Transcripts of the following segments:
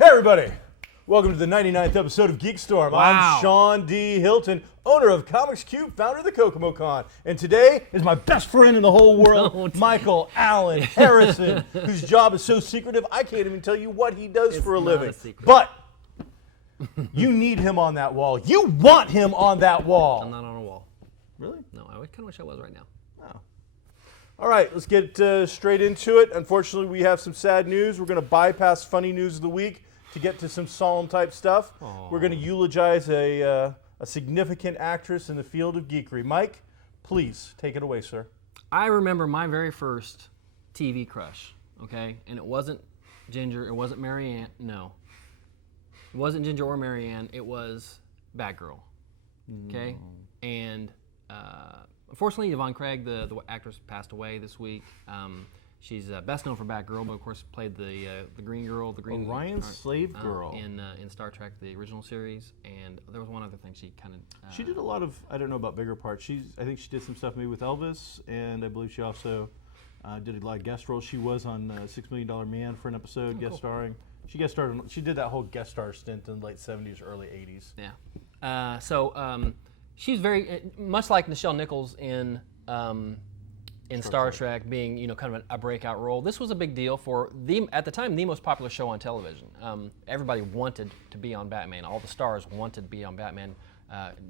Hey everybody, welcome to the 99th episode of GeekStorm. Wow. I'm Shawn D. Hilton, owner of Comics Cube, founder of the Kokomo Con. And today is my best friend in the whole world, Michael Allen Harrison, whose job is so secretive I can't even tell you what he does for a living. But you need him on that wall. You want him on that wall. I'm not on a wall. Really? No, I kind of wish I was right now. Oh. All right, let's get straight into it. Unfortunately, we have some sad news. We're going to bypass funny news of the week to get to some solemn type stuff. Aww. We're going to eulogize a significant actress in the field of geekery. Mike, please take it away, sir. I remember my very first TV crush, okay? And it wasn't Ginger, it wasn't Marianne, no. It wasn't Ginger or Marianne, it was Batgirl, okay? And unfortunately, Yvonne Craig, the actress, passed away this week. She's best known for Batgirl, but of course played the Green Girl, the Green Orion's Slave Girl in Star Trek, the original series. And there was one other thing she kind of. She did a lot of, I don't know about bigger parts. I think she did some stuff maybe with Elvis, and I believe she also did a lot of guest roles. She was on $6 Million Man for an episode, guest starring. She did that whole guest star stint in the late 70s, early 80s. Yeah. She's very much like Nichelle Nichols in Star Trek, being kind of a breakout role. This was a big deal for at the time the most popular show on television. Everybody wanted to be on Batman. All the stars wanted to be on Batman,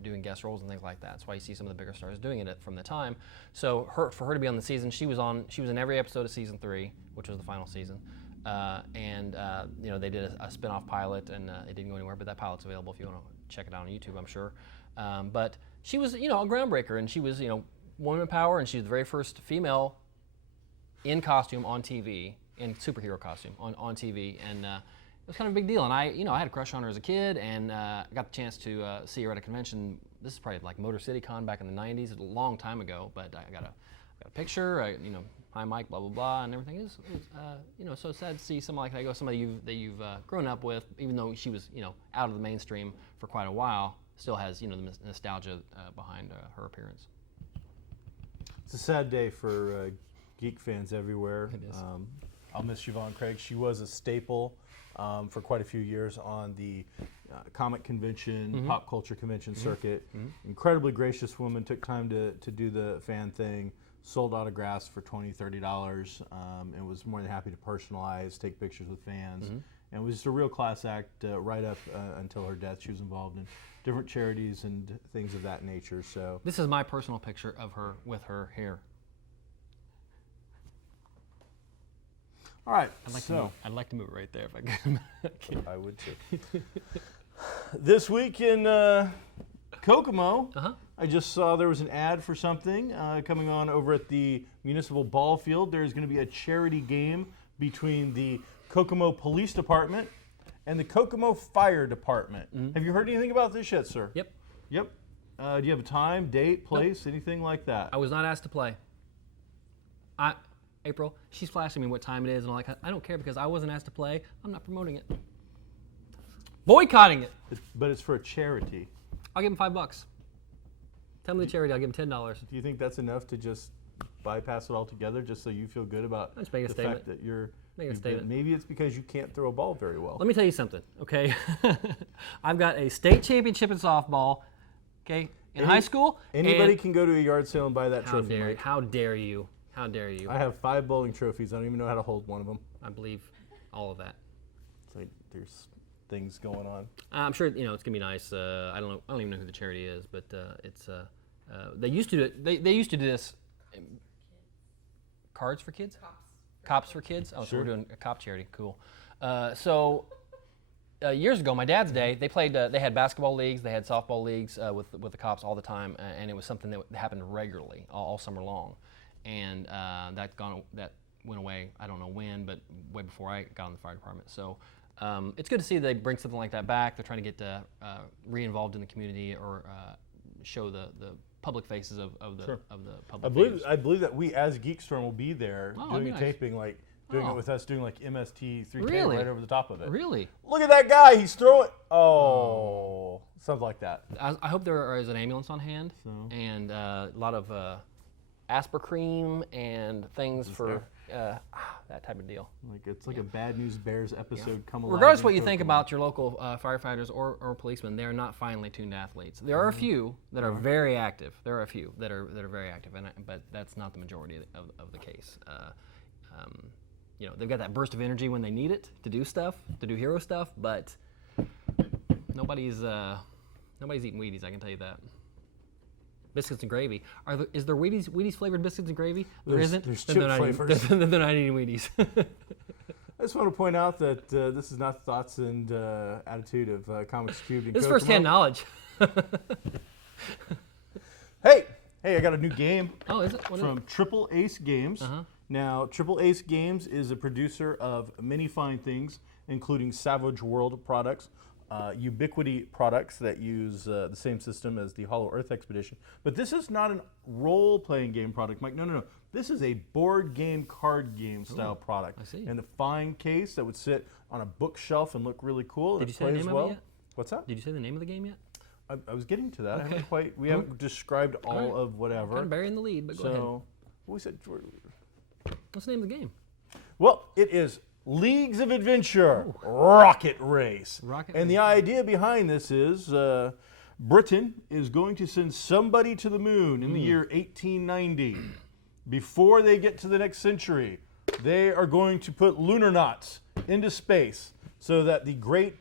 doing guest roles and things like that. That's why you see some of the bigger stars doing it from the time. So for her to be on the season, she was in every episode of season 3, which was the final season. They did a spin-off pilot, and it didn't go anywhere. But that pilot's available if you want to check it out on YouTube, I'm sure. But she was, a groundbreaker, and she was, woman power, and she was the very first female in costume on TV, in superhero costume on TV, and it was kind of a big deal. And I had a crush on her as a kid, and got the chance to see her at a convention. This is probably like Motor City Con back in the '90s, a long time ago. But I got a picture, hi Mike, blah blah blah, and everything. It's so sad to see somebody like somebody that you've grown up with, even though she was out of the mainstream for quite a while, still has the nostalgia behind her appearance. It's a sad day for geek fans everywhere. It is. I'll miss Yvonne Craig. She was a staple for quite a few years on the comic convention, pop culture convention circuit. Incredibly gracious woman, took time to do the fan thing, sold autographs for $20, $30, and was more than happy to personalize, take pictures with fans. And was just a real class act right up until her death. She was involved in different charities and things of that nature. So this is my personal picture of her with her hair. All right. I'd like to move it right there if I could. I would too. This week in Kokomo, I just saw there was an ad for something coming on over at the Municipal Ball Field. There's going to be a charity game between the Kokomo Police Department and the Kokomo Fire Department. Have you heard anything about this yet, sir? Yep. Do you have a time, date, place, anything like that? I was not asked to play. April, she's flashing me what time it is, and I'm like, I don't care because I wasn't asked to play. I'm not promoting it. Boycotting it. But it's for a charity. I'll give him $5. Tell me the charity, I'll give him $10. Do you think that's enough to just bypass it altogether, just so you feel good about Let's make a the statement. fact that you're... Make a statement. Maybe it's because you can't throw a ball very well. Let me tell you something, okay? I've got a state championship in softball, okay, in high school. Anybody can go to a yard sale and buy that trophy, Mike. How dare you? How dare you? I have 5 bowling trophies. I don't even know how to hold one of them. I believe all of that. It's like there's things going on. I'm sure it's gonna be nice. I don't even know who the charity is, but it's they used to do it. They used to do this. Cards for kids. Cops for kids. Oh, sure. So we're doing a cop charity. Cool. Years ago, my dad's day, they played. They had basketball leagues. They had softball leagues with the cops all the time, and it was something that happened regularly all summer long. And that went away. I don't know when, but way before I got in the fire department. So it's good to see they bring something like that back. They're trying to get re-involved in the community or show the public faces of the public figures. I believe that we as GeekStorm will be there doing a taping, like doing it with us, doing like MST 3K right over the top of it. Really? Look at that guy, he's throwing. Something like that. I hope there is an ambulance on hand and a lot of Asper cream and things for that type of deal. Like it's like a Bad News Bears episode come alive. Regardless of what in you think Pokemon. about your local firefighters or policemen, they are not finely tuned athletes. There are a few that are very active. There are a few that are very active, but that's not the majority of the case. They've got that burst of energy when they need it to do stuff, to do hero stuff, but nobody's eating Wheaties. I can tell you that. Biscuits and gravy. Is there Wheaties flavored biscuits and gravy? There isn't. There's Then chip they're not flavors. Then they're not eating Wheaties. I just want to point out that this is not the thoughts and attitude of Comics Cubed and This is Kokomo. first-hand knowledge. Hey, I got a new game Oh, is it? What is from Triple Ace Games. Now, Triple Ace Games is a producer of many fine things, including Savage World products, Ubiquity products that use the same system as the Hollow Earth Expedition. But this is not a role-playing game product, Mike. No. This is a board game, card game style product. I see. In a fine case that would sit on a bookshelf and look really cool. Did and you it say the plays name well. of it yet? What's that? Did you say the name of the game yet? I was getting to that. I Okay. haven't quite. We haven't described all right. of whatever. Kind of burying the lead, but go ahead. So, what we said. What's the name of the game? Well, it is Leagues of Adventure Rocket Race. Rocket and the Race. idea behind this is Britain is going to send somebody to the moon in the year 1890. Before they get to the next century, they are going to put lunar knots into space so that the great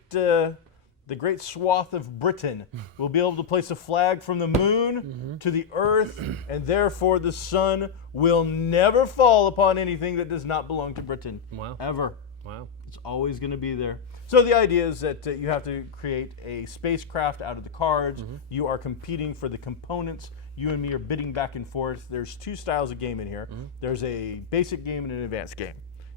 swath of Britain will be able to place a flag from the moon to the earth, and therefore the sun will never fall upon anything that does not belong to Britain. Wow. Ever. Wow. It's always going to be there. So the idea is that you have to create a spacecraft out of the cards. You are competing for the components. You and me are bidding back and forth. There's two styles of game in here. There's a basic game and an advanced game.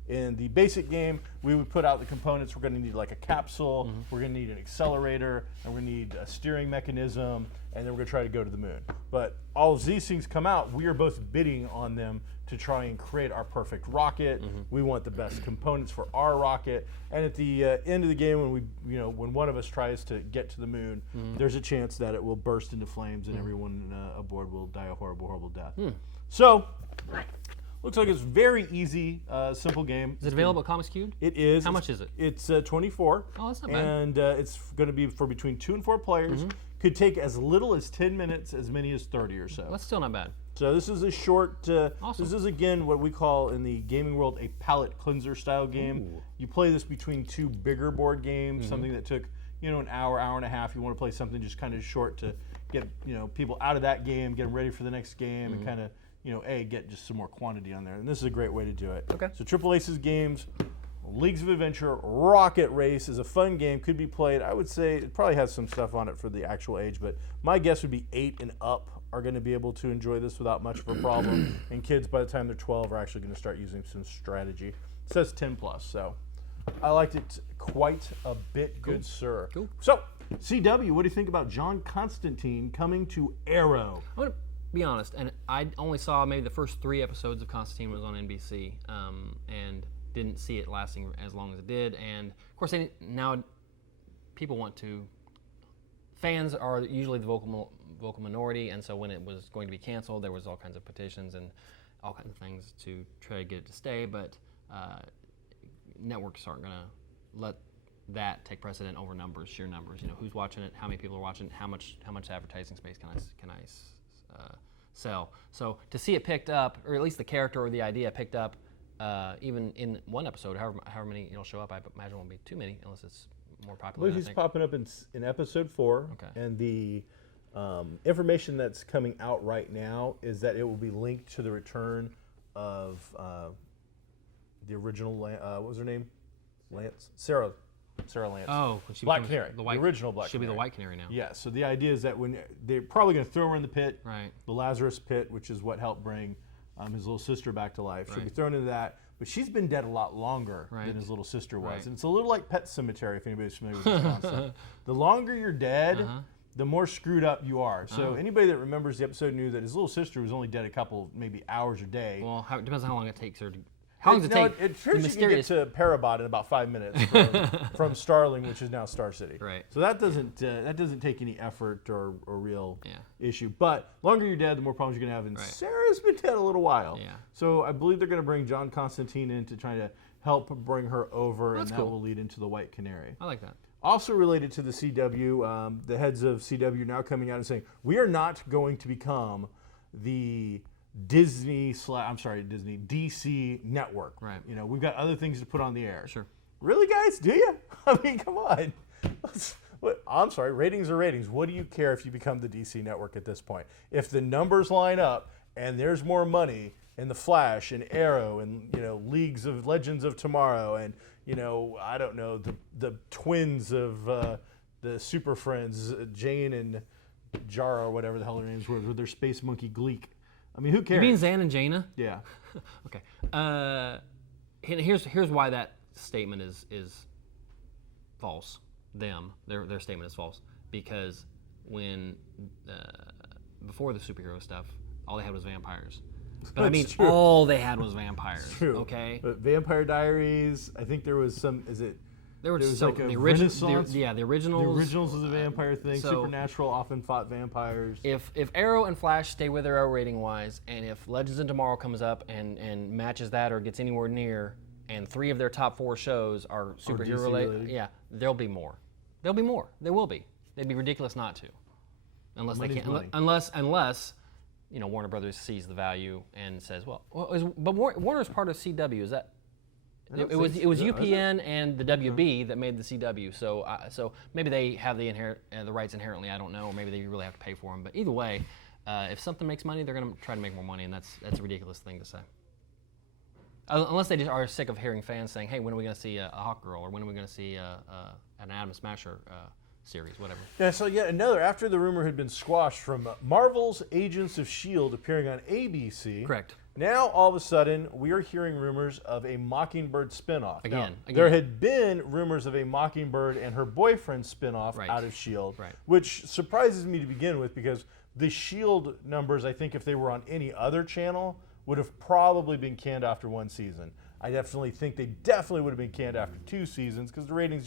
In the basic game, we would put out the components. We're going to need like a capsule, we're going to need an accelerator, and we're going to need a steering mechanism, and then we're going to try to go to the moon. But all of these things come out, we are both bidding on them to try and create our perfect rocket. We want the best components for our rocket, and at the end of the game, when one of us tries to get to the moon, there's a chance that it will burst into flames and everyone aboard will die a horrible, horrible death. So. Looks like it's very easy, simple game. Is it available at Comics Cubed? It is. How much is it? It's 24. Oh, that's not bad. And it's going to be for between 2 and 4 players. Could take as little as 10 minutes, as many as 30 or so. Well, that's still not bad. So this is a short. Awesome. This is again what we call in the gaming world a palate cleanser style game. Ooh. You play this between 2 bigger board games, something that took an hour and a half. You want to play something just kind of short to get people out of that game, get them ready for the next game, and kind of get just some more quantity on there. And this is a great way to do it. Okay. So Triple Aces Games, Leagues of Adventure, Rocket Race is a fun game. Could be played. I would say it probably has some stuff on it for the actual age, but my guess would be 8 and up are going to be able to enjoy this without much of a problem. And kids, by the time they're 12, are actually going to start using some strategy. It says 10 plus, so I liked it quite a bit, good sir. Cool. So, CW, what do you think about John Constantine coming to Arrow? I'm gonna be honest, and I only saw maybe the first 3 episodes of Constantine was on NBC, and didn't see it lasting as long as it did. And of course, now people want to. Fans are usually the vocal minority, and so when it was going to be canceled, there was all kinds of petitions and all kinds of things to try to get it to stay. But networks aren't going to let that take precedent over numbers, sheer numbers. Who's watching it, how many people are watching it, how much advertising space can I sell. So to see it picked up, or at least the character or the idea picked up, even in one episode, however many show up, I imagine won't be too many unless it's more I popular. believe he's popping up in episode 4, Okay. and the information that's coming out right now is that it will be linked to the return of the original. What was her name? Lance. Sarah Lance. Oh, when she Black becomes Canary. the original Black She'll Canary. be the White Canary now. Yeah. So the idea is that when they're probably going to throw her in the pit, Right. the Lazarus pit, which is what helped bring his little sister back to life. She'll be Right. thrown into that. But she's been dead a lot longer Right. than his little sister was. Right. And it's a little like Pet Sematary, if anybody's familiar with this concept. The longer you're dead, the more screwed up you are. So anybody that remembers the episode knew that his little sister was only dead a couple, maybe hours a day. Well, it depends on how long it takes her to. How long does it take? It turns you can get to Parabot in about 5 minutes from Starling, which is now Star City. Right. So that doesn't take any effort or real issue. But longer you're dead, the more problems you're gonna have. And Sarah's been dead a little while. Yeah. So I believe they're gonna bring John Constantine in to try to help bring her over, That's and that cool. will lead into the White Canary. I like that. Also related to the CW, the heads of CW now coming out and saying, we are not going to become the DC network. Right. You know, we've got other things to put on the air. Sure. Really, guys? Do you? I mean, come on. I'm sorry, ratings are ratings. What do you care if you become the DC network at this point? If the numbers line up and there's more money in the Flash and Arrow and, you know, Leagues of Legends of Tomorrow and, you know, I don't know, the twins of the Super Friends, Jane and Jara or whatever the hell their names were, with their space monkey Gleek. I mean, who cares? You mean Zan and Jaina? Yeah. Okay. Here's why that statement is false. Their statement is false because when before the superhero stuff, all they had was vampires. But I mean, all they had was vampires. It's true. Okay. But Vampire Diaries. I think there was some. There was like a the Renaissance. the originals. The originals was a vampire thing. So Supernatural often fought vampires. If Arrow and Flash stay where they are rating wise, and if Legends of Tomorrow comes up and matches that or gets anywhere near, and 3 of their top 4 shows are superhero related, yeah, there'll be more. There'll be more. There will be. They'd be ridiculous not to, unless Money's they can't. money. Unless you know Warner Brothers sees the value and says, well but Warner's part of CW. Is that? It was UPN and the WB that made the CW. So maybe they have the rights inherently. I don't know. Or maybe they really have to pay for them. But either way, if something makes money, they're going to try to make more money, and that's a ridiculous thing to say. Unless they just are sick of hearing fans saying, "Hey, when are we going to see a Hawk Girl, or when are we going to see an Atom Smasher series, whatever?" Yeah. So yet another. After the rumor had been squashed from Marvel's Agents of S.H.I.E.L.D. appearing on ABC. Correct. Now, all of a sudden, we are hearing rumors of a Mockingbird spinoff. Again. There had been rumors of a Mockingbird and her boyfriend spinoff out of S.H.I.E.L.D., which surprises me to begin with because the S.H.I.E.L.D. numbers, I think if they were on any other channel, would have probably been canned after 1 season. I definitely think they would have been canned after 2 seasons because the ratings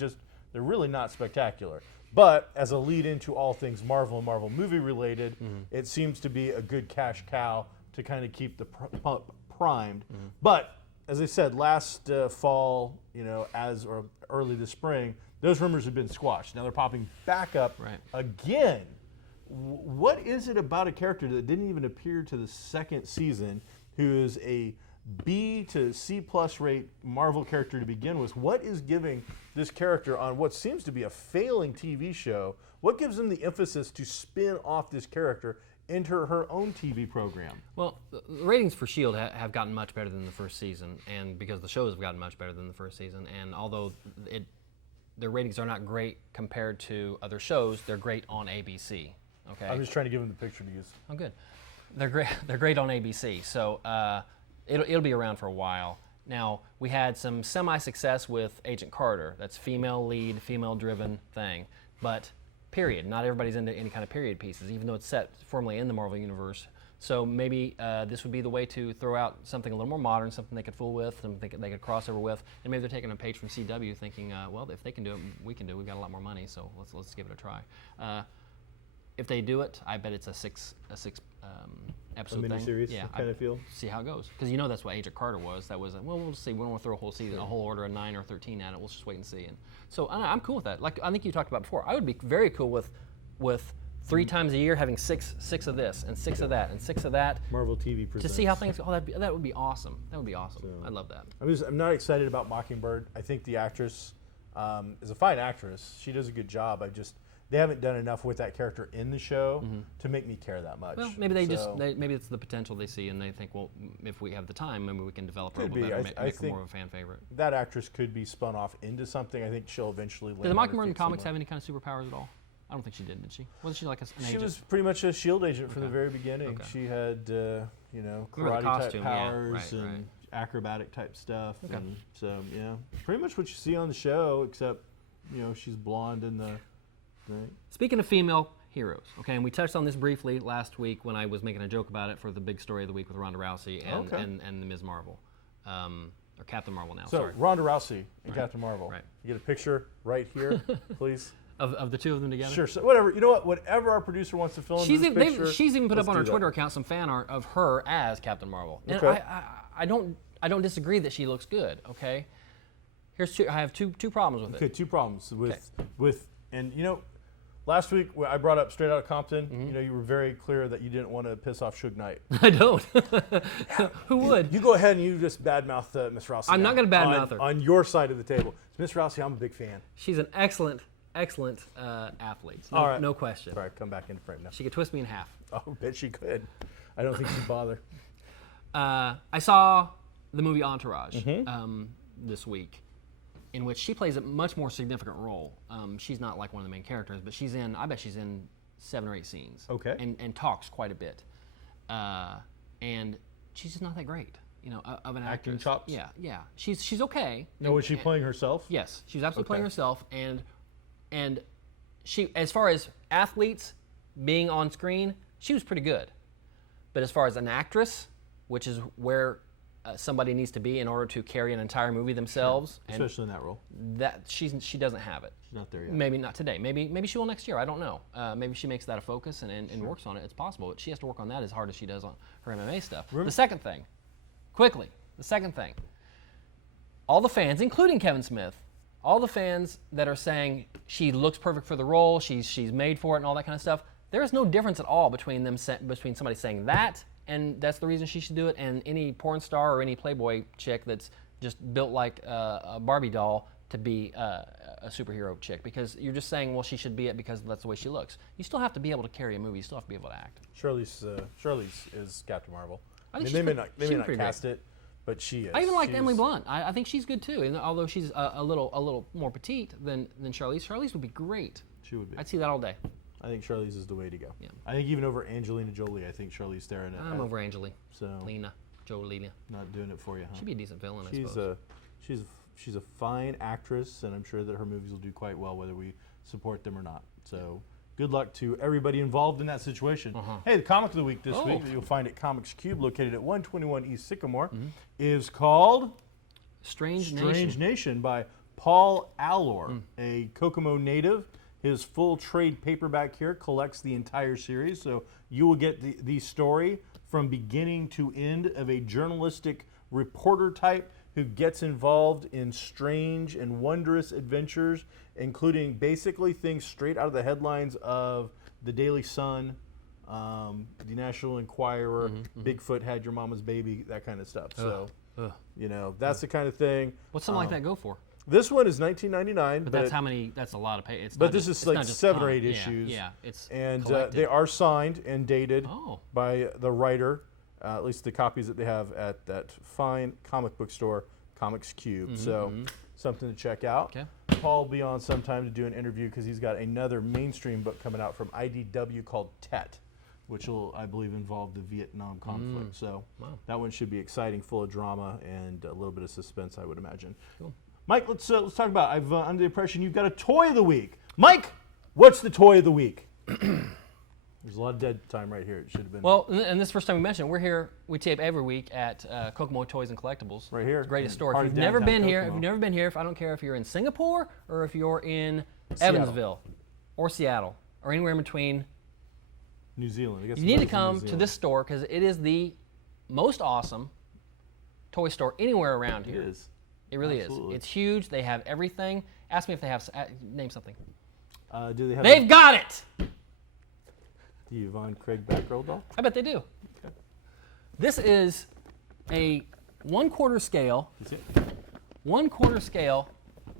they're really not spectacular. But as a lead into all things Marvel and Marvel movie related, it seems to be a good cash cow to kind of keep the pump primed. But as I said, last fall, you know, or early this spring, those rumors have been squashed. Now they're popping back up again. What is it about a character that didn't even appear to the 2nd season, who is a B to C+ rate Marvel character to begin with? What is giving this character on what seems to be a failing TV show? What gives them the emphasis to spin off this character into her own TV program? Well, the ratings for S.H.I.E.L.D. have gotten much better than the first season, and because the shows have gotten much better than the first season, and although their ratings are not great compared to other shows, they're great on ABC. Okay. I'm just trying to give them the picture to use. Oh, good. They're great. They're great on ABC, so it'll be around for a while. Now we had some semi-success with Agent Carter. That's female lead, female-driven thing, but. Period. Not everybody's into any kind of period pieces, even though it's set formally in the Marvel Universe. So maybe this would be the way to throw out something a little more modern, something they could fool with, something they could cross over with, and maybe they're taking a page from CW, thinking, well, if they can do it, we can do it. We've got a lot more money, so let's give it a try. If they do it, I bet it's a six episode thing. Miniseries kind of feel. See how it goes, because you know that's what Agent Carter was. That was we'll see. We don't want to throw a whole season, a whole order of 9 or 13 at it. We'll just wait and see. And so I'm cool with that. Like I think you talked about before, I would be very cool with 3 times a year having six of this and 6 of that and 6 of that. Marvel TV presents. To see how things. that would be awesome. That would be awesome. So, I'd love that. I'm not excited about Mockingbird. I think the actress is a fine actress. She does a good job. They haven't done enough with that character in the show to make me care that much. Well, maybe maybe it's the potential they see, and they think, well, if we have the time, maybe we can develop her a little better, make her more of a fan favorite. That actress could be spun off into something. I think she'll eventually land. Did the Mockingbird in comics have any kind of superpowers at all? I don't think she did she? Wasn't she like an agent? She was pretty much a S.H.I.E.L.D. agent from the very beginning. Okay. She had, karate-type powers and acrobatic type stuff. Okay. And so, yeah, pretty much what you see on the show, except, she's blonde in the... Right. Speaking of female heroes, okay, and we touched on this briefly last week when I was making a joke about it for the big story of the week with Ronda Rousey and the Ms. Marvel. or Captain Marvel now. So sorry. Ronda Rousey and Captain Marvel. Right. You get a picture right here, please. Of the two of them together. Sure. So whatever. You know what? Whatever our producer wants to fill in this picture. She's even put up let's on her do that. Twitter account some fan art of her as Captain Marvel. And Okay. I don't disagree that she looks good. Okay. I have two problems with Okay, it. two problems with and you know, last week I brought up Straight Outta Compton. You know, you were very clear that you didn't want to piss off Suge Knight. I don't. Who would? You go ahead and you just badmouth Miss Rousey. I'm not gonna badmouth her. On your side of the table. Miss Rousey, I'm a big fan. She's an excellent athlete. No, All right. no question. Sorry, come back in frame now. She could twist me in half. Oh, I bet she could. I don't think she'd bother. I saw the movie Entourage this week, in which she plays a much more significant role. She's not like one of the main characters, but I bet she's in 7 or 8 scenes. Okay. And talks quite a bit. And she's just not that great, you know, of an Acting actress. chops? Yeah. She's okay. No, was she playing herself? Yes, she's absolutely Okay. playing herself, and she, as far as athletes being on screen, she was pretty good. But as far as an actress, which is where somebody needs to be in order to carry an entire movie themselves, and Especially in that role. that she doesn't have it. She's not there yet. Maybe not today. Maybe she will next year. I don't know. Maybe she makes that a focus and works on it. It's possible, but she has to work on that as hard as she does on her MMA stuff. The second thing, quickly, all the fans, including Kevin Smith, all the fans that are saying she looks perfect for the role, she's made for it, and all that kind of stuff. There is no difference at all between somebody saying that and that's the reason she should do it, and any porn star or any Playboy chick that's just built like a Barbie doll to be a superhero chick, because you're just saying, well, she should be it because that's the way she looks. You still have to be able to carry a movie. You still have to be able to act. Shirley's is Captain Marvel. I think they may she's not pretty cast it, but she is. I even like Emily Blunt. I think she's good too. And although she's a little more petite than Charlize would be great. She would be. I'd see that all day. I think Charlize is the way to go. Yeah. I think even over Angelina Jolie, I think Charlize Theron. I'm over Angelina. So Jolie. not doing it for you, huh? She'd be a decent villain, I She's suppose. she's a fine actress, and I'm sure that her movies will do quite well whether we support them or not. So good luck to everybody involved in that situation. Hey, the comic of the week this week that you'll find at Comics Cube, located at 121 East Sycamore, is called Strange Nation by Paul Allor, a Kokomo native. His full trade paperback here collects the entire series, so you will get the story from beginning to end of a journalistic reporter type who gets involved in strange and wondrous adventures, including basically things straight out of the headlines of the Daily Sun, the National Enquirer, Bigfoot had your mama's baby, that kind of stuff. So, you know, that's the kind of thing. What's something like that go for? This one is $19.99. But that's how many? That's a lot of pay. But this is like 7 or 8 issues. Yeah, it's and collected. they are signed and dated Oh. by the writer, at least the copies that they have at that fine comic book store, Comics Cube. So something to check out. Okay. Paul will be on sometime to do an interview because he's got another mainstream book coming out from IDW called Tet, which will, I believe, involve the Vietnam conflict. So that one should be exciting, full of drama and a little bit of suspense, I would imagine. Cool. Mike, let's talk about. I'm under the impression you've got a toy of the week. Mike, what's the toy of the week? There's a lot of dead time right here. It should have been. Well, and this is the first time we mentioned it. We're here. We tape every week at Kokomo Toys and Collectibles. Right here. It's the greatest store. Heart If of you've never downtown been here, Kokomo. I don't care if you're in Singapore or if you're in Seattle. Evansville or Seattle or anywhere in between, New Zealand. I guess you need to come to this store because it is the most awesome toy store anywhere around here. It is. It really Absolutely. is. It's huge. They have everything. Ask me if they have. Name something. Do they have They've got it. the Yvonne Craig Batgirl doll? I bet they do. Okay. This is a 1/4 scale. You see? 1/4 scale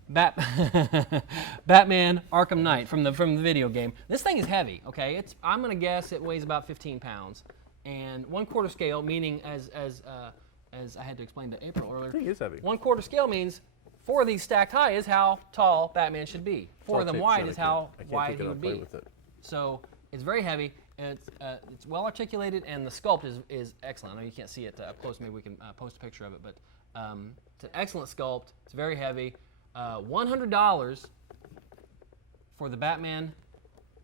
Batman Arkham Knight from the video game. This thing is heavy. Okay, I'm gonna guess it weighs about 15 pounds, and 1/4 scale meaning as I had to explain to April earlier. I think it's heavy. 1/4 scale means 4 of these stacked high is how tall Batman should be. 4 of them wide is how wide he would be. With it. So it's very heavy, and it's well articulated, and the sculpt is excellent. I know you can't see it up close. Maybe we can post a picture of it, but it's an excellent sculpt. It's very heavy. $100 for the Batman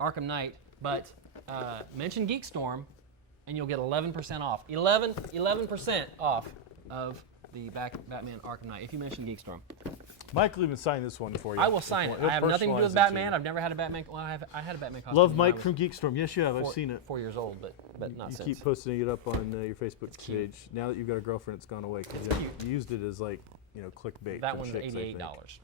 Arkham Knight, but mention GeekStorm, and you'll get 11% off. 11% off of the Batman Arkham Knight. If you mention GeekStorm, Mike will even sign this one for you. I will sign it. He'll I have nothing to do personalize with it Batman. you. I've never had a Batman. Well, I had a Batman costume. Love when I Mike was from GeekStorm. Yes, you have. I've seen it. 4 years old, but not You since. keep posting it up on your Facebook page. Now that you've got a girlfriend, it's gone away. Cause you used it as like, clickbait. That for one's chicks, I think. $88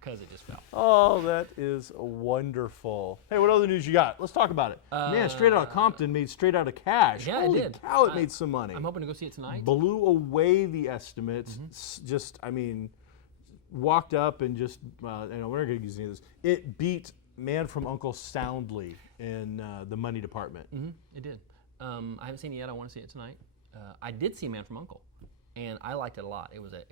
because it just fell. Oh, that is wonderful. Hey, what other news you got? Let's talk about it. Man, Straight Outta Compton made Straight Outta Cash. Yeah, Holy it did. cow, it made some money. I'm hoping to go see it tonight. Blew away the estimates. Just, walked up and just, we're not going to use any of this. It beat Man from U.N.C.L.E. soundly in the money department. It did. I haven't seen it yet. I want to see it tonight. I did see Man from U.N.C.L.E. and I liked it a lot. It was a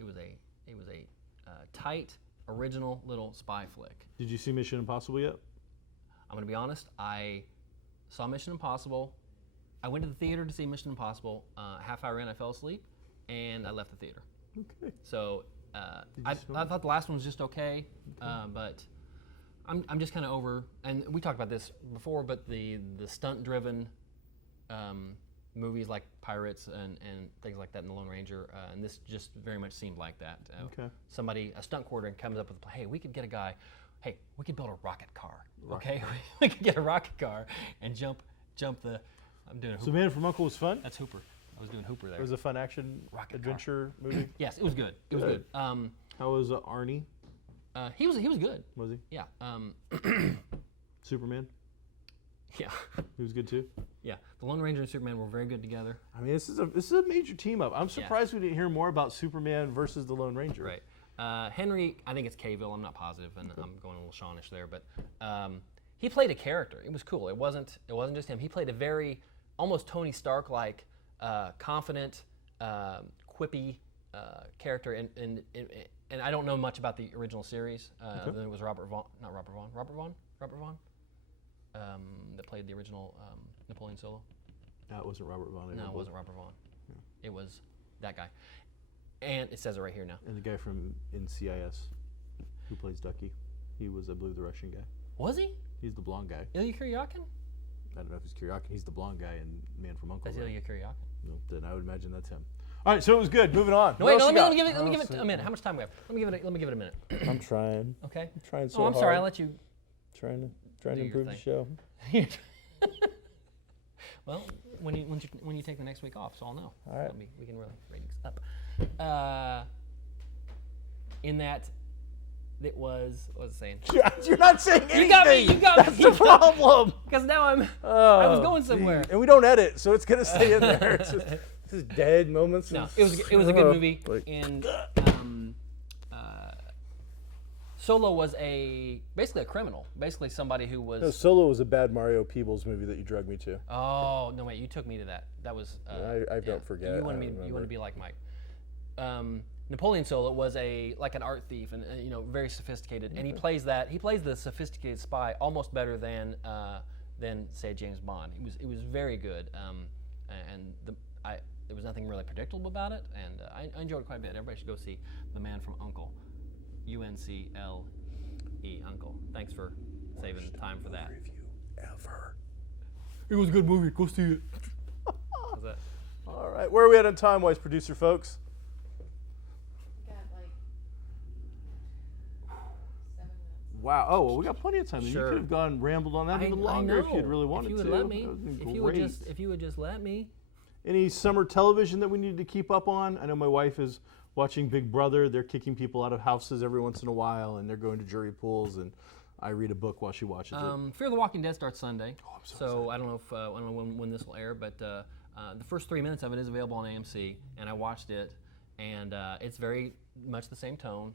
tight, original little spy flick. Did you see Mission Impossible yet? I'm going to be honest. I saw Mission Impossible. I went to the theater to see Mission Impossible. Half hour in, I fell asleep, and I left the theater. Okay. So I thought the last one was just okay. But I'm just kind of over. And we talked about this before, but the stunt-driven movies like Pirates and things like that in The Lone Ranger, and this just very much seemed like that. Okay. A stunt coordinator comes up with, hey, we could get a guy, hey, we could build a rocket car, okay? We could get a rocket car and jump the, I'm doing Hooper. So Man from U.N.C.L.E. was fun? That's Hooper. I was doing Hooper there. It was a fun action adventure movie? Yes, it was good. It was good. How was Arnie? He was good. Was he? Yeah. Superman? Yeah. He was good too? Yeah. The Lone Ranger and Superman were very good together. I mean, this is a major team up. I'm surprised we didn't hear more about Superman versus the Lone Ranger. Right. Henry, I think it's Cavill. I'm not positive, and I'm going a little Shawnish there, but he played a character. It was cool. It wasn't just him. He played a very almost Tony Stark-like, confident, quippy character, and I don't know much about the original series. Other than it was Robert Vaughn, that played the original Napoleon Solo. That wasn't Robert Vaughn. No, it wasn't Robert Vaughn. Yeah. It was that guy. And it says it right here now. And the guy from NCIS who plays Ducky. He was, I believe, the Russian guy. Was he? He's the blonde guy. Ilya Kuryakin? I don't know if he's Kuryakin. He's the blonde guy in Man from U.N.C.L.E. That's Ilya Kuryakin. No, then I would imagine that's him. All right, so it was good. Moving on. No, wait, no, let me give it a minute. How much time do we have? Let me give it a minute. I'm trying. Okay. I'm trying so Oh, I'm hard. sorry. I'll let you. Trying to your improve the thing. show. Well, when you take the next week off, so I'll know. All right. We can really ratings up. In that, it was. What was I saying? You're not saying anything. You got me. That's the problem. Because now I was going somewhere. And we don't edit, so it's gonna stay in there. It's just, this is dead moments. No, it was a good movie. And Solo was basically a criminal, basically somebody who was. No, Solo was a bad Mario Peebles movie that you drugged me to. Oh no! Wait, you took me to that. That was. I don't forget. You wanted to be like Mike. Napoleon Solo was like an art thief and very sophisticated, and he plays the sophisticated spy almost better than say James Bond. It was very good, and there was nothing really predictable about it, and I enjoyed it quite a bit. Everybody should go see The Man from U.N.C.L.E. U-N-C-L-E, Uncle. Thanks for saving time for that. Review ever. It was a good movie. Go see it. How's that? All right, where are we at on time-wise, producer folks? We got like 7 minutes. Wow. Oh, well, we got plenty of time. Sure. You could have rambled on that even longer if you'd really wanted to. If you would let me. That would've been If you would just let me. Any summer television that we need to keep up on? I know my wife is watching Big Brother. They're kicking people out of houses every once in a while, and they're going to jury pools, and I read a book while she watches it. Fear the Walking Dead starts Sunday. Oh, I'm so I don't know when this will air, but the first 3 minutes of it is available on AMC, and I watched it, and it's very much the same tone.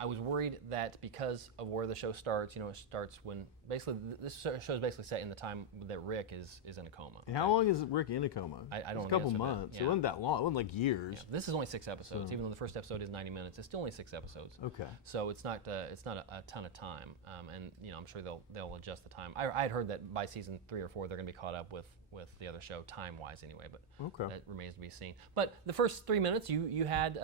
I was worried that because of where the show starts, it starts when basically this show is basically set in the time that Rick is in a coma. And how long is Rick in a coma? I don't know. It's a couple the answer to that. months. Yeah. It wasn't that long. It wasn't like years. Yeah. This is only 6 episodes, even though the first episode is 90 minutes. It's still only 6 episodes. Okay. So it's not a ton of time, and I'm sure they'll adjust the time. I had heard that by season 3 or 4 they're going to be caught up with the other show time-wise anyway, but that remains to be seen. But the first 3 minutes you had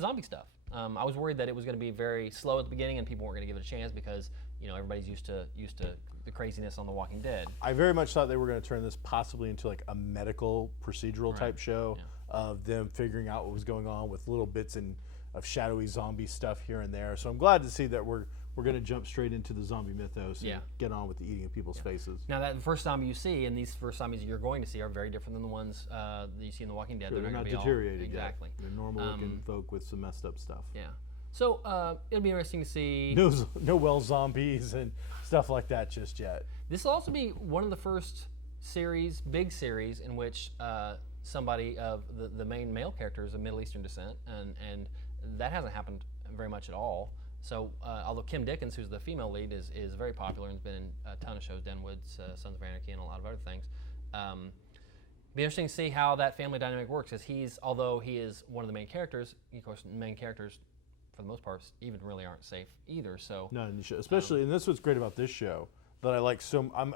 zombie stuff. I was worried that it was going to be very slow at the beginning and people weren't going to give it a chance because everybody's used to the craziness on The Walking Dead. I very much thought they were going to turn this possibly into like a medical procedural type show. of them figuring out what was going on with little bits of shadowy zombie stuff here and there. So I'm glad to see that we're going to jump straight into the zombie mythos and get on with the eating of people's faces. Now, that first zombie you see, and these first zombies you're going to see, are very different than the ones that you see in The Walking Dead. Sure, they're not not gonna be deteriorated exactly. yet. They're normal-looking folk with some messed up stuff. Yeah. So it'll be interesting to see. No well zombies and stuff like that just yet. This will also be one of the first big series, in which somebody of the main male character is of Middle Eastern descent, and that hasn't happened very much at all. So although Kim Dickens, who's the female lead, is very popular and has been in a ton of shows, Denwood's, Sons of Anarchy, and a lot of other things. Be interesting to see how that family dynamic works, as although he is one of the main characters, of course, main characters, for the most part, even really aren't safe either. So not in the show, especially, and that's what's great about this show that I like.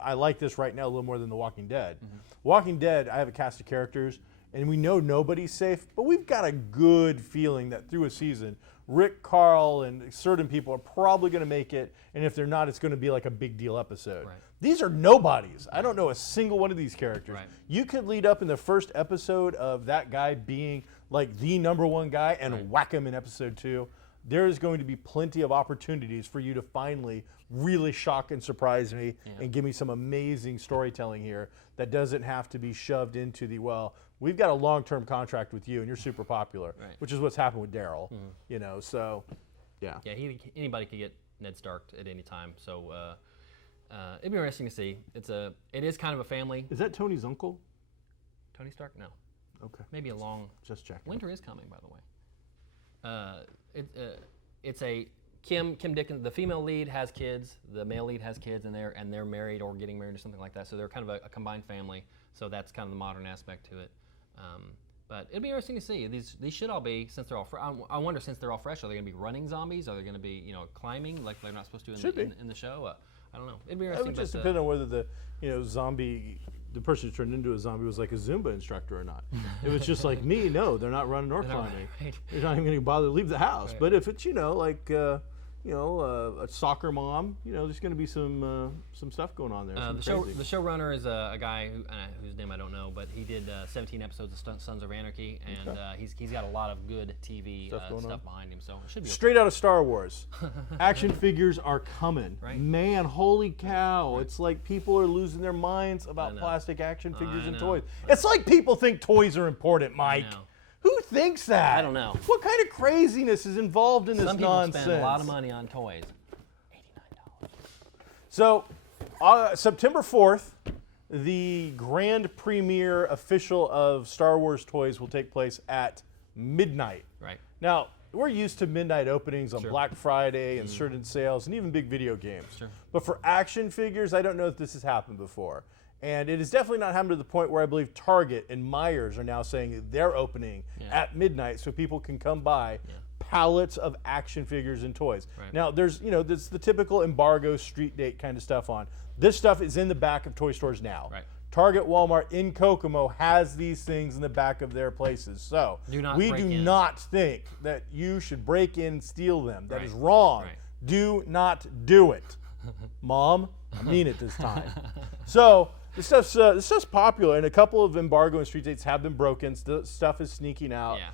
I like this right now a little more than The Walking Dead. Walking Dead, I have a cast of characters, and we know nobody's safe, but we've got a good feeling that through a season, Rick, Carl, and certain people are probably going to make it, and if they're not, it's going to be like a big deal episode. Right. These are nobodies. I don't know a single one of these characters. Right. You could lead up in the first episode of that guy being like the #1 guy and whack him in episode 2. There is going to be plenty of opportunities for you to finally really shock and surprise me and give me some amazing storytelling here that doesn't have to be shoved into we've got a long-term contract with you and you're super popular, which is what's happened with Daryl, so yeah. Yeah, anybody could get Ned Stark at any time. So it'd be interesting to see. It is kind of a family. Is that Tony's uncle? Tony Stark? No. Okay. Maybe a long. Just checking. Winter is coming, by the way. It's a Kim Dickens. The female lead has kids. The male lead has kids, and they're married or getting married or something like that. So they're kind of a combined family. So that's kind of the modern aspect to it. But it'll be interesting to see. These should all be, since they're all I wonder, since they're all fresh, are they going to be running zombies? Are they going to be climbing like they're not supposed to in the show? I don't know. It'd be interesting. It would just depend on whether the the person who turned into a zombie was like a Zumba instructor or not. If it's just like me, no, they're not running or climbing. They're not even going to bother to leave the house. But if it's a soccer mom, there's going to be some stuff going on there. The showrunner is a guy whose name I don't know, but he did 17 episodes of Sons of Anarchy, and he's got a lot of good TV stuff behind him. So it should be straight out of Star Wars. Action figures are coming. Right. Man, holy cow! It's like people are losing their minds about plastic action figures and toys. It's like people think toys are important, Mike. Who thinks that? I don't know. What kind of craziness is involved in this nonsense? Some people spend a lot of money on toys. $89. So, September 4th, the grand premiere official of Star Wars toys will take place at midnight. Right. Now, we're used to midnight openings on Black Friday and certain sales and even big video games. Sure. But for action figures, I don't know if this has happened before. And it has definitely not happened to the point where I believe Target and Myers are now saying they're opening at midnight so people can come buy pallets of action figures and toys. Right. Now, there's the typical embargo street date kind of stuff on. This stuff is in the back of toy stores now. Right. Target, Walmart in Kokomo has these things in the back of their places. So we do not think that you should break in and steal them. That is wrong. Right. Do not do it. Mom, I mean it this time. So this stuff's popular, and a couple of embargo and street dates have been broken. Stuff is sneaking out. Yeah.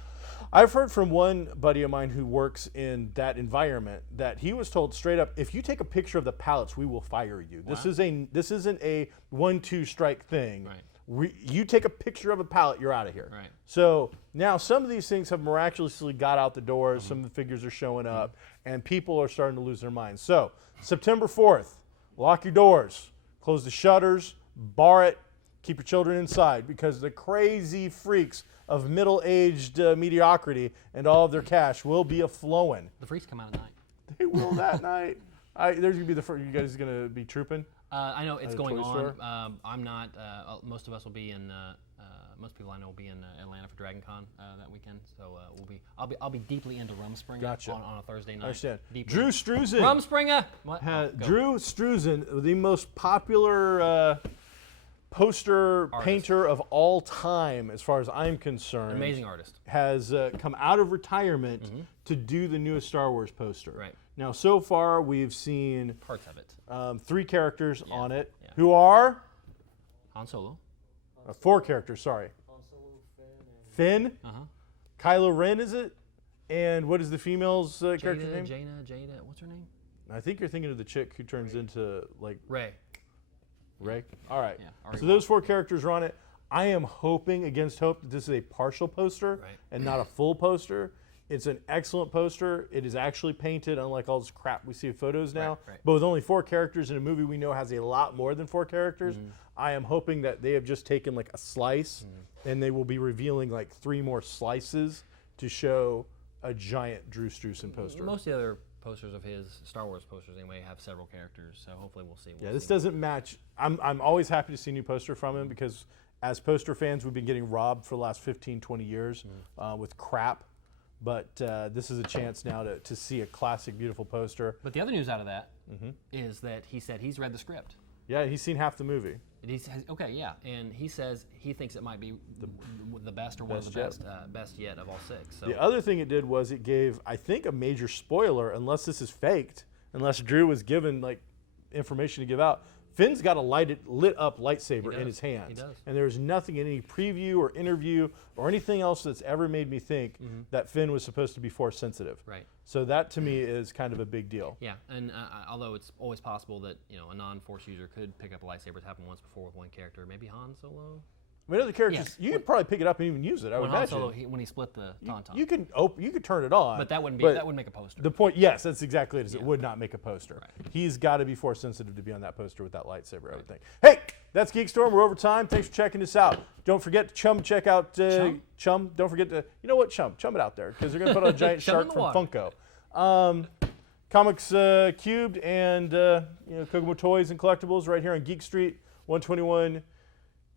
I've heard from one buddy of mine who works in that environment that he was told straight up, if you take a picture of the pallets, we will fire you. Wow. This isn't a 1-2 strike thing. Right. You take a picture of a pallet, you're out of here. Right. So now some of these things have miraculously got out the doors. Some of the figures are showing up, and people are starting to lose their minds. So September 4th, lock your doors, close the shutters, bar it, keep your children inside, because the crazy freaks of middle-aged mediocrity and all of their cash will be a-flowing. The freaks come out at night. They will that night. There's gonna be the first. You guys gonna be trooping? I know it's At a going toy on. store? I'm not. Most of us will be in. Most people I know will be in Atlanta for DragonCon that weekend. So I'll be deeply into Rumspringa Gotcha. on a Thursday night. I understand. Deeply. Drew Struzan. Rumspringa. What? Drew Struzan, the most popular poster painter of all time, as far as I'm concerned. Amazing artist. Has come out of retirement to do the newest Star Wars poster. Right. Now, so far, we've seen Parts of it. 3 characters on it, Yeah. who are Han Solo. 4 characters. Sorry. Finn, Uh-huh. Kylo Ren, is it? And what is the female's character name? Jada, what's her name? I think you're thinking of the chick who turns into like Ray. Ray. All right. Yeah, already So those 4 characters are on it. I am hoping against hope that this is a partial poster Right. and not a full poster. It's an excellent poster. It is actually painted, unlike all this crap we see in photos now. Right. But with only 4 characters in a movie we know has a lot more than 4 characters, I am hoping that they have just taken like a slice and they will be revealing like 3 more slices to show a giant Drew Struzan poster. Most of the other posters of his, Star Wars posters anyway, have several characters, so hopefully we'll see. Yeah, this doesn't match. I'm always happy to see a new poster from him because as poster fans, we've been getting robbed for the last 15, 20 years with crap. But this is a chance now to see a classic, beautiful poster. But the other news out of that is that he said he's read the script. Yeah, he's seen half the movie. And he says, okay, yeah, and he says he thinks it might be the best or one of the best best yet of all 6. So The other thing it did was it gave, I think, a major spoiler, unless this is faked, unless Drew was given like information to give out. Finn's got a lit up lightsaber in his hands. He does. And there's nothing in any preview or interview or anything else that's ever made me think that Finn was supposed to be Force sensitive. Right. So that to me is kind of a big deal. Yeah, and although it's always possible that a non-Force user could pick up a lightsaber, it's happened once before with one character, maybe Han Solo. I mean, other characters, Yes. you could probably pick it up and even use it, I would When Han imagine. Solo, when he split the tauntaun. You could turn it on. But that wouldn't make a poster. The point, yes, that's exactly it. Is It would not make a poster. Right. He's got to be Force sensitive to be on that poster with that lightsaber. I would think. Hey, that's GeekStorm. We're over time. Thanks for checking us out. Don't forget to check out Chum. Don't forget to chum it out there because they're going to put on a giant Chum in shark the from Funko. Comics Cubed and Kokomo Toys and Collectibles right here on Geek Street, 121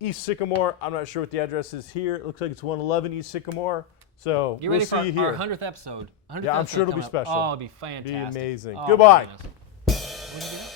East Sycamore. I'm not sure what the address is here. It looks like it's 111 East Sycamore. So Get we'll ready see for you here. our 100th episode. 100th Yeah, I'm episode sure it'll be coming up. special. Oh, it'll be fantastic. amazing. Oh, my Goodbye. goodness. What did you get?